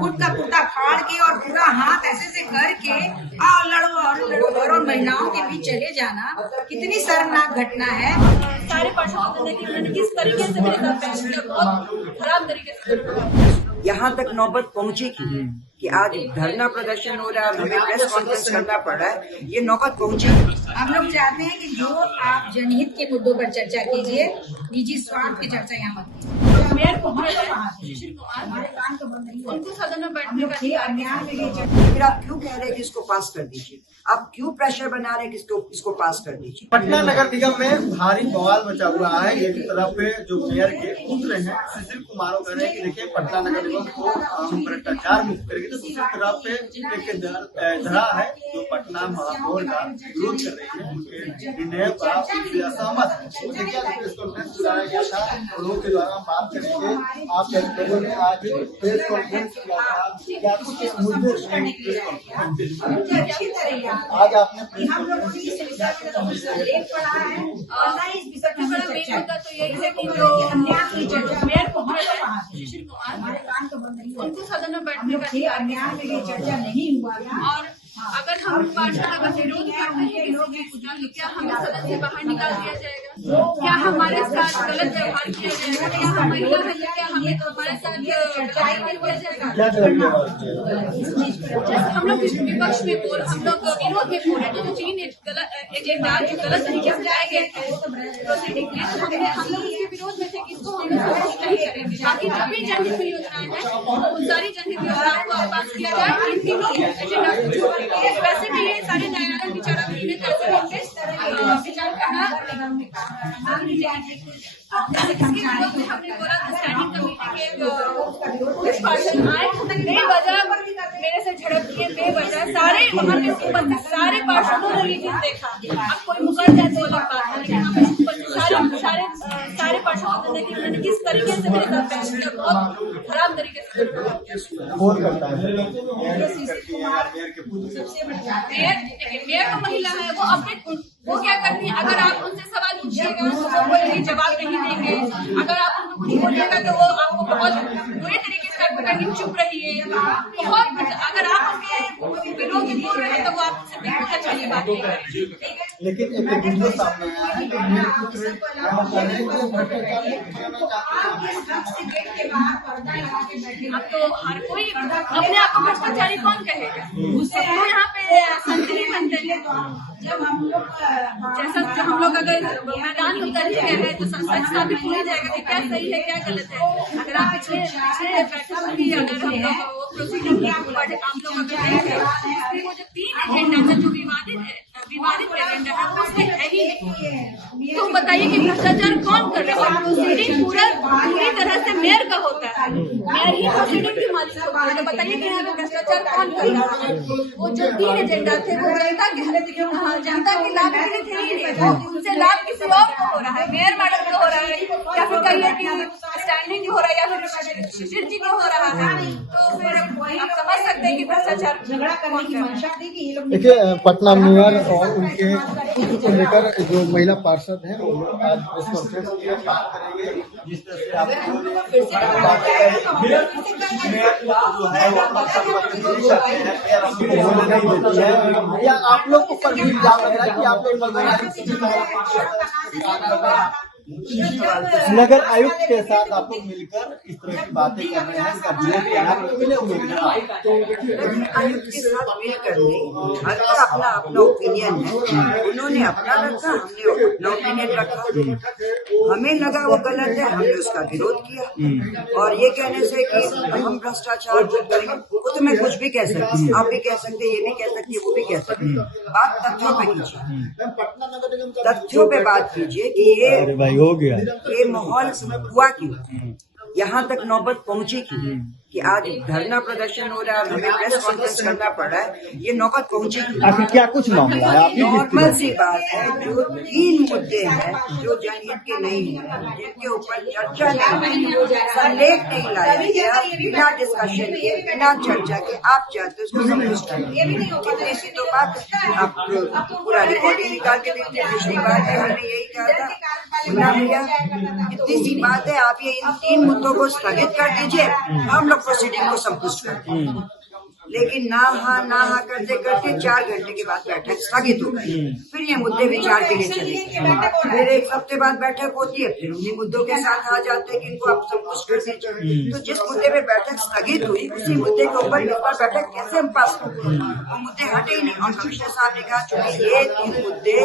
खुद का कुर्ता फाड़ के और पूरा हाथ ऐसे से करके आओ लड़ो और महिलाओं के बीच चले जाना कितनी शर्मनाक घटना है। सारे पार्षदों ने किस तरीके से मेरे साथ बहस किया, बहुत खराब तरीके से। यहाँ तक नौबत पहुंची कि आज धरना प्रदर्शन हो रहा है, हमें प्रेस कॉन्फ्रेंस करना पड़ा है, ये नौबत पहुंची। हम लोग चाहते हैं कि जो आप जनहित के मुद्दों पर चर्चा कीजिए, निजी स्वार्थ की चर्चा यहाँ मत कीजिए। मेयर को सुशील कुमार उनको सदन में बैठने का फिर आप क्यों कह रहे हैं कि इसको पास कर दीजिए? आप क्यों प्रेशर बना रहे हैं कि इसको पास कर दीजिए? पटना नगर निगम में भारी बवाल मचा हुआ है। एक तरफ जो मेयर के पुत्र हैं सुशील कुमार कह रहे हैं कि देखिए पटना नगर निगम को हम भ्रष्टाचार मुक्त करेंगे, तो दूसरी तरफ पे एक धरा है जो पटना महापौर का विरोध कर रही है, उनके निर्णय पर असहमत है। देखिए प्रेस कॉन्फ्रेंस बुलाया गया था, लोगों के द्वारा बात करेंगे। आप लोगों ने आज प्रेस कॉन्फ्रेंस किया था, क्या कुछ मुद्दे आज आपने हम लोगों ने इस विषय में तो कुछ लेख पढ़ा है और ना इस विषय में बड़ा मेन मुद्दा तो यही है कि जो अन्याय की चर्चा मेयर को सुशील कुमार हमारे कान तो बंद नहीं हुआ। उनको सदन में बैठने का अन्याय में ये चर्चा नहीं हुआ था। और अगर हम पार्षद अगर विरोध करते हैं किसी चीज का, तो क्या हमें सदन से बाहर निकाल दिया जाएगा? क्या हमारे साथ गलत व्यवहार किया जाएगा? क्या हम महिला है तो क्या हमें हमारे साथ बुराई नहीं किया जाएगा? जस्ट हम लोग विपक्ष में बोल, हम लोग विरोध में बोले तो तीन एजेंडा जो गलत तरीके से लाए गए थे प्रोसीडिंग में, हम लोग इसके विरोध में थे कि इसको हम लोग नहीं करेंगे। बाकी जो भी जनहित योजनाएं हैं उन सारी जनहित योजनाओं को पास किया जाए। इन तीनों एजेंडा वैसे भी ये सारे न्यायालय विचारा ने विचार करना। हमने बोला था स्टैंडिंग कमेटी के कुछ पार्षद आए, बेवजह मेरे से झड़प किए, बेवजह सारे वहाँ पे उपस्थित सारे पार्षदों ने रीडिंग देखा। अब कोई मुकर जाए तो अलग बात है, लेकिन हमें सारे पार्षदों ने किस तरीके से मेरे साथ बहस किया, बहुत खराब तरीके से। मेयर तो महिला है, वो अपने वो क्या करती है, अगर आप उनसे सवाल पूछिएगा तो वो ये जवाब नहीं देंगे। अगर आप उनको कुछ बोलिएगा तो वो आपको बहुत बुरे तरीके से आपको कहेंगे चुप रहिए। बहुत अगर आप उसके विरोध में बोल रहे हैं तो वो आपसे बिल्कुल अच्छा ये बात नहीं करेंगे। लेकिन एक वीडियो सामने आया अब तो हर कोई अपने आप को भ्रष्टाचारी कौन कहेगा? तो यहाँ पे संतरी बनते हैं। जब हम लोग जैसा जो हम लोग अगर मैदान में उतर गए हैं तो सच साबित हो जाएगा कि क्या सही है क्या गलत है। अगर आप पिछले बैठक की अगर हम लोग प्रोसीडिंग आप लोग अगर देखें, वो जो तीन एजेंडा है जो विवादित एजेंडा है उसमें है ही नहीं। तो बताइए कि भ्रष्टाचार कौन कर रहा है? प्रोसीडिंग पूरी तरह से मेयर का होता है, मेयर ही प्रोसीडिंग की मालिक होता है। तो बताइए कि यहाँ पे भ्रष्टाचार कौन कर रहा है? वो जो तीन एजेंडा थे वो जनता के लाभ के लिए थे ही नहीं, उनसे लाभ किसी और को हो रहा है, मेयर मैडम को हो रहा है, या फिर कहिए कि स्टैंडिंग हो रहा है, या फिर शिशिर जी को हो रहा है। तो फिर आप समझ सकते हैं कि भ्रष्टाचार झगड़ा करने की मंशा थी कि ये लोग देखिए पटना मेयर और उनके पुत्र को लेकर जो महिला पार्षद हैं वो लोग आज प्रेस कॉन्फ्रेंस की बात करेंगे। जिस तरह से आप या आप लोग को पर भी इल्जाम लग रहा है कि आप लोग नगर आयुक्त के साथ आप लोग मिलकर इस तरह की बातें कर रहे हैं, इसका विरोध करना तो मिले हुए आयुक्त के साथ मिलकर नहीं, हर अपना अपना ओपिनियन है। उन्होंने अपना रखा, हमने अपना ओपिनियन रखा। हमें लगा वो गलत है, हमने उसका विरोध किया। और ये कहने से कि हम भ्रष्टाचार दूर करेंगे, वो तो मैं कुछ भी कह सकती हूँ, आप भी कह सकते, ये भी कह सकती है, वो भी कह सकते हैं। बात तथ्यों पे कीजिए, तथ्यों पे बात कीजिए कि ये हो गया ये माहौल हुआ क्यों, यहाँ तक नौबत पहुंची कि आज धरना प्रदर्शन हो रहा है, हमें प्रेस कॉन्फ्रेंस करना पड़ा है, ये नौबत पहुंची। आखिर क्या कुछ मामला है? नॉर्मल सी बात है, जो तीन मुद्दे हैं जो जनहित के नहीं है, जिनके ऊपर चर्चा नहीं हुई, संलेख नहीं लाया गया, बिना डिस्कशन के, बिना चर्चा के आप चाहते हो उसको संतुष्ट करिए। कितनी सी तो बात, आप पूरा रिकॉर्डिंग निकाल के देखते हैं। पिछली बार में हमने यही कहा था, मुन्ना भैया इतनी सी बात है, आप ये इन तीन मुद्दों को स्थगित कर दीजिए, हम लोग प्रोसीडिंग को संतुष्ट करते हैं। लेकिन ना हाँ करते करते 4 घंटे के बाद बैठक स्थगित हो गई। फिर ये मुद्दे विचार के लिए चले गए। फिर 1 हफ्ते बाद बैठक होती है, फिर उन्हीं मुद्दों के साथ आ जाते हैं कि इनको आप संतुष्ट कर दीजिए। तो जिस मुद्दे पे बैठक स्थगित हुई उसी मुद्दे के ऊपर इस बार बैठक कैसे हम पास करें? वो मुद्दे हटे ही नहीं। और कमिश्नर साहब ने कहा चूंकि ये 3 मुद्दे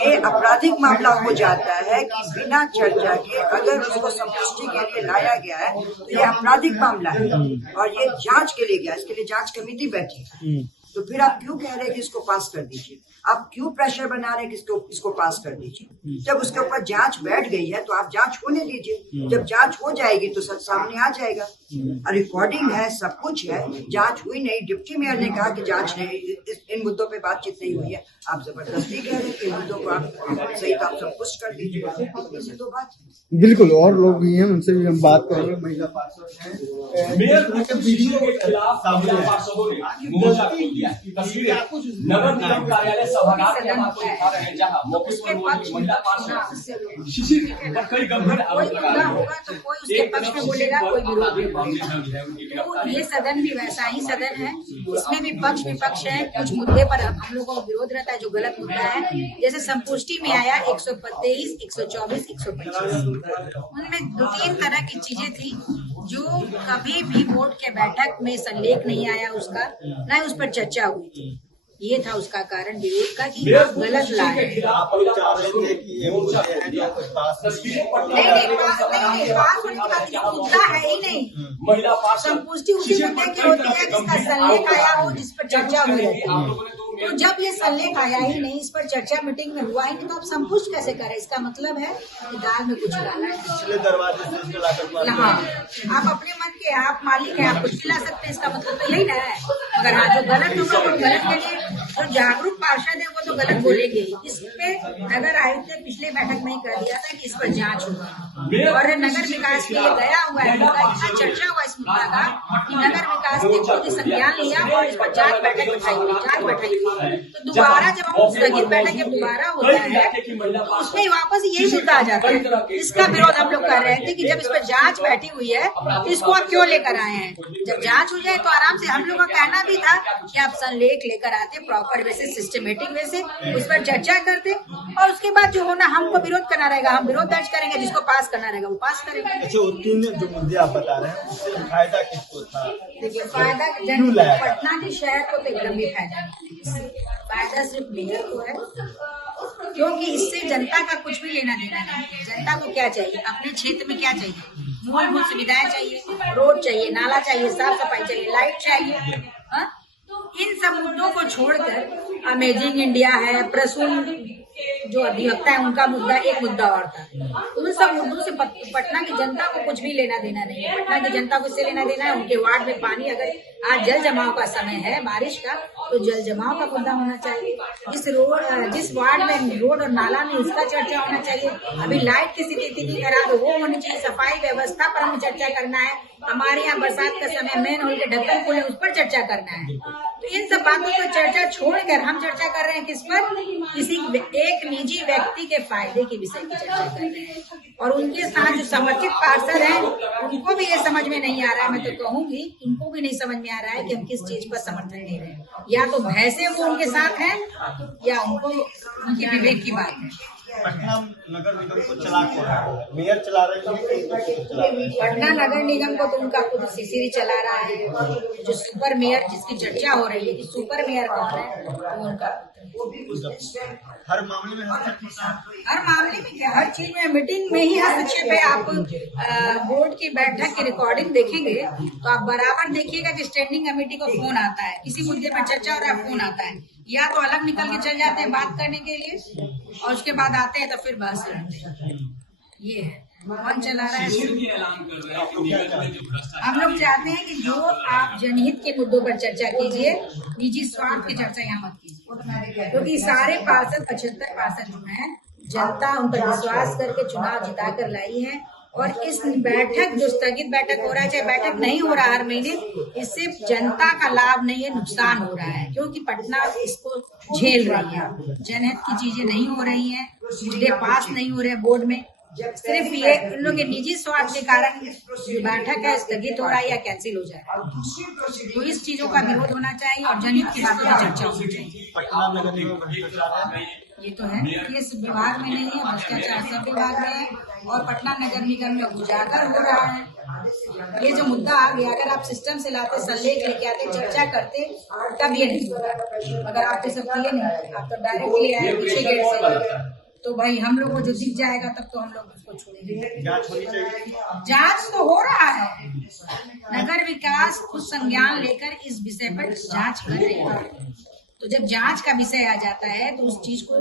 ये आपराधिक मामला हो जाता है कि बिना चर्चा के अगर उसको संतुष्टि के लिए लाया गया है तो ये आपराधिक मामला है और ये जांच के लिए गया। इसके लिए जांच कमेटी बैठी है। तो फिर आप क्यों कह रहे हैं कि इसको पास कर दीजिए? आप क्यों प्रेशर बना रहे हैं कि इसको पास कर दीजिए? जब उसके ऊपर जांच बैठ गई है तो आप जांच होने दीजिए। जब जांच हो जाएगी तो सच सामने आ जाएगा। रिकॉर्डिंग है, सब कुछ है। जांच हुई नहीं, डिप्टी मेयर ने कहा कि जांच नहीं, इन मुद्दों पे बातचीत नहीं हुई है। आप जबरदस्ती कह रहे हैं कि मुद्दों को आप सही तो आप संतुष्ट कर दीजिए। इसी तो बात है। बिल्कुल, और लोग भी हैं, उनसे भी हम बात करेंगे। महिला पार्षद हैं, मेयर वीडियो के खिलाफ महिला पार्षदों ने मोर्चा खोल दिया। तस्वीरें नगर निगम कार्यालय सभागार के आपको दिखा रहे हैं, जहां मौके पर मौजूद महिला पार्षद शिशिर पर कई गंभीर आरोप लगा रहे हैं। तो कोई उसके पक्ष में बोलेगा, कोई विरोध में बोलेगा। तो ये सदन भी वैसा ही सदन है, इसमें भी पक्ष विपक्ष है। कुछ मुद्दे पर हम लोगों को विरोध रहता है जो गलत मुद्दा है। जैसे संपुष्टि में आया 123, 124, 125, उनमें 2-3 तरह की चीजें थी जो कभी भी बोर्ड के बैठक में संलेख नहीं आया उसका, न उस पर चर्चा हुई थी। ये था उसका कारण विरोध का कि आप गलत ला रहे हैं। आप लोग चाह रहे थे कि ये मुद्दे हैं जो पास नहीं, पास होने की बात नहीं, मुद्दा है ही नहीं। महिला पार्षद संपुष्टि उसी मुद्दे की होती है जिसका संलेख आया हो, जिस पर चर्चा हुई रहती है। तो जब ये संलेख आया ही नहीं, इस पर चर्चा मीटिंग में हुआ ही नहीं, तो आप संपुष्ट कैसे करें? इसका मतलब है कि दाल में कुछ डाला है। पिछले दरवाजे से इसको लाकर हाँ, आप अपने मन के, आप मालिक हैं, आप कुछ खिला सकते हैं। इसका मतलब तो यही ना है। मगर हाँ, जो गलत होगा वो गलत के लिए, जो जागरूक पार्षद है वो तो गलत बोलेंगे। इस पे नगर आयुक्त ने पिछले बैठक में ही कर दिया था कि इस पर जांच होगा और नगर विकास के लिए गया हुआ है। इतना चर्चा हुआ इस मुद्दा का कि नगर विकास ने खुद संज्ञान लिया और इस पर जांच बैठक बैठाई। तो दोबारा जब हम स्थगित बैठक जब दोबारा होता है तो उसमें वापस यही मुद्दा आ जाता है। इसका विरोध हम लोग कर रहे थे कि जब इस पर जांच बैठी हुई है तो इसको आप क्यों लेकर आए हैं? जब जांच हो जाए तो आराम से, हम लोग का कहना भी था कि आप संलेख लेकर आते, प्रॉपर वे से, सिस्टमेटिक वे से उस पर चर्चा करते और उसके बाद जो होना हमको विरोध करना रहेगा, हम विरोध दर्ज करेंगे। जिसको पास करना रहेगा वो पास करेंगे। अच्छा, 3 जो मुद्दे आप बता रहे हैं उससे फायदा किसको था? देखिए, फायदा पटना के शहर को तो एकदम भी फायदा नहीं। फायदा सिर्फ मेयर को है, क्योंकि इससे जनता का कुछ भी लेना देना नहीं। जनता को क्या चाहिए? अपने क्षेत्र में क्या चाहिए? मूलभूत सुविधाएं चाहिए, रोड चाहिए, नाला चाहिए, साफ सफाई चाहिए, लाइट चाहिए। हाँ? इन सब मुद्दों को छोड़कर अमेजिंग इंडिया है, प्रसून जो अधिवक्ता है उनका मुद्दा, एक मुद्दा और था। उन सब मुद्दों से पटना की जनता को कुछ भी लेना देना नहीं है। पटना की जनता को इससे लेना देना है, उनके वार्ड में पानी, अगर आज जल जमाव का समय है बारिश का, तो जल जमाव का मुद्दा होना चाहिए। जिस वार्ड में रोड और नाला में उसका चर्चा होना चाहिए। अभी लाइट की स्थिति इतनी खराब है, वो होनी चाहिए। सफाई व्यवस्था पर हमें चर्चा करना है। हमारे यहाँ बरसात का समय मेन होल के ढक्कन खोले, उस पर चर्चा करना है। तो इन सब बातों पर चर्चा छोड़कर हम चर्चा कर रहे हैं किस पर? किसी एक निजी व्यक्ति के फायदे के विषय की चर्चा कर रहे हैं। और उनके साथ जो समर्थित पार्षद हैं उनको भी ये समझ में नहीं आ रहा है। मैं तो कहूंगी उनको भी नहीं समझ में आ रहा है कि हम किस चीज पर समर्थन दे रहे हैं। या तो भैंसे वो उनके साथ हैं या उनको उनके विवेक की बात है। पटना नगर निगम को चला कौन रहा है? मेयर चला रहे हैं? पटना नगर निगम को तो उनका खुद सीसीरी चला रहा है। जो सुपर मेयर जिसकी चर्चा हो रही है कि सुपर मेयर कौन है, वो उनका हर मामले में हस्तक्षेप होता है। हर मामले में क्या, हर चीज में, मीटिंग में ही हस्तक्षेप है। आप बोर्ड की बैठक की रिकॉर्डिंग देखेंगे तो आप बराबर देखिएगा कि स्टैंडिंग कमेटी को फोन आता है, किसी मुद्दे पर चर्चा हो रहा है, फोन आता है। या तो अलग निकल के चल जाते हैं बात करने के लिए और उसके बाद आते हैं तो फिर बहस करते हैं। ये है कौन चला रहा है। हम लोग चाहते हैं कि जो आप जनहित के मुद्दों पर चर्चा कीजिए, निजी स्वार्थ की चर्चा यहाँ मत कीजिए। क्योंकि सारे पार्षद, 75 पार्षद जो हैं, जनता उन पर विश्वास करके चुनाव जिता कर लाई है। और इस बैठक, जो स्थगित बैठक हो रहा है, चाहे बैठक नहीं हो रहा हर महीने, इससे जनता का लाभ नहीं है, नुकसान हो रहा है। क्योंकि पटना इसको झेल रही है, जनहित की चीजें नहीं हो रही हैं, मुद्दे पास नहीं हो रहे बोर्ड में, सिर्फ ये उन लोगों के निजी स्वार्थ के कारण जो बैठक है स्थगित हो रहा है या कैंसिल हो जाए, तो इस चीजों का विरोध होना चाहिए और जनहित की बातों पर चर्चा होनी चाहिए। पटना नगर निगम भ्रष्टाचार है, ये तो है, इस विभाग में नहीं है, भ्रष्टाचार सब विभाग में है और पटना नगर निगम में उजागर हो रहा है। ये जो मुद्दा आ गया, अगर आप सिस्टम से लाते, सल्लेख लेके आते, चर्चा करते, तब ये नहीं होता। अगर आप ये सब किए नहीं, आप तो डायरेक्टली आए पीछे गेट से, तो भाई हम लोग को जो दिख जाएगा तब तो हम लोग उसको छोड़ेंगे। जांच होनी चाहिए। जांच तो हो रहा है, नगर विकास खुद संज्ञान लेकर इस विषय पर जांच कर रहे हैं। तो जब जांच का विषय आ जाता है तो उस चीज को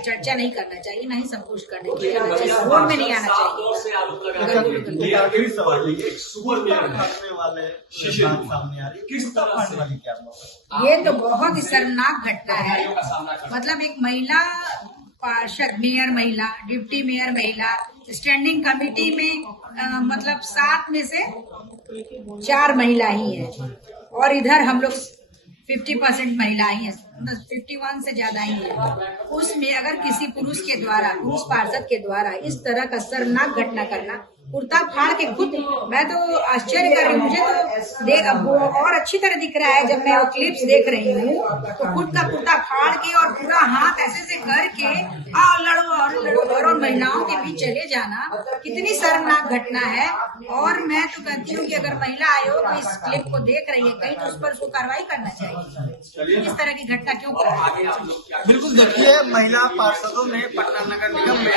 चर्चा नहीं करना चाहिए, नहीं संकोच करने के लिए बोर्ड में नहीं आना चाहिए। एक आखिरी सवाल है, करने वाले बात सामने आ रही है, किस तरह फंड वाली क्या बात है? ये तो बहुत ही शर्मनाक घटना है। मतलब एक महिला पार्षद, मेयर महिला, डिप्टी मेयर महिला, स्टैंडिंग कमेटी में मतलब 7 में से 4 महिला ही है और इधर हम लोग 50% महिला ही है, 51 से ज्यादा ही है। उसमें अगर किसी पुरुष के द्वारा, पुरुष पार्षद के द्वारा इस तरह का शर्मनाक घटना करना, कुर्ता फाड़ के खुद, मैं तो आश्चर्य कर रही हूँ, मुझे तो देख अब वो और अच्छी तरह दिख रहा है जब मैं वो क्लिप्स देख रही हूँ, तो खुद का कुर्ता फाड़ के और पूरा हाथ ऐसे से करके आओ लड़ो और महिलाओं के बीच चले जाना, कितनी शर्मनाक घटना है। और मैं तो कहती हूँ कि अगर महिला आयोग इस क्लिप को देख रही है कहीं, तो उस पर उसको कार्रवाई करना चाहिए। इस तरह की घटना क्यों कर रही है? बिल्कुल, देखिए महिला पार्षदों ने पटना नगर निगम में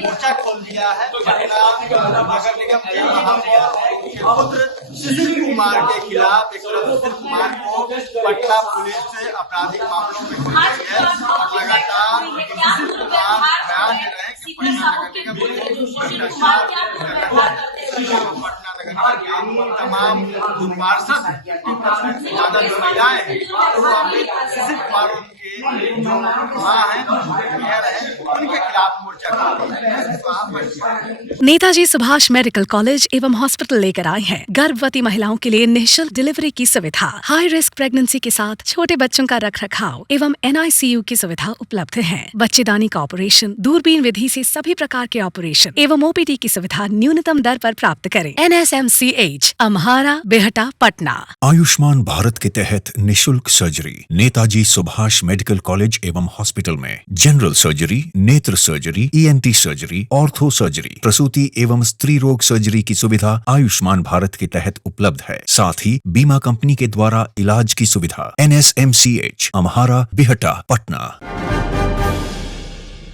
मोर्चा खोल दिया है। पटना नगर निगम के महापौर के पुत्र सुशील कुमार के खिलाफ एक सुशील कुमार को पटना पुलिस से आपराधिक मामलों में लगातार सुशील कुमार बयान दे रहे हैं कि पटना नगर निगम में भ्रष्टाचार पटना नगर निगम तमाम पार्षद 50% से ज्यादा जो महिलाएं हैं, तो सुशील कुमार उनके जो मां है, मेयर है, उनके खिलाफ मोर्चा कर रहे हैं। नेताजी सुभाष मेडिकल कॉलेज एवं हॉस्पिटल लेकर आए हैं गर्भवती महिलाओं के लिए निःशुल्क डिलीवरी की सुविधा। हाई रिस्क प्रेगनेंसी के साथ छोटे बच्चों का रखरखाव एवं NICU की सुविधा उपलब्ध है। बच्चेदानी का ऑपरेशन, दूरबीन विधि से सभी प्रकार के ऑपरेशन एवं OPD की सुविधा न्यूनतम दर पर प्राप्त करें। NSMCH, अम्हारा, बेहटा, पटना। आयुष्मान भारत के तहत निशुल्क surgery Netaji Subhash medical college एवं हॉस्पिटल में जनरल सर्जरी, नेत्र surgery, ENT surgery, ortho surgery, प्रसूति एवं स्त्री रोग सर्जरी की सुविधा आयुष्मान भारत के तहत उपलब्ध है। साथ ही बीमा कंपनी के द्वारा इलाज की सुविधा। NSMCH, अम्हारा, बेहटा, पटना।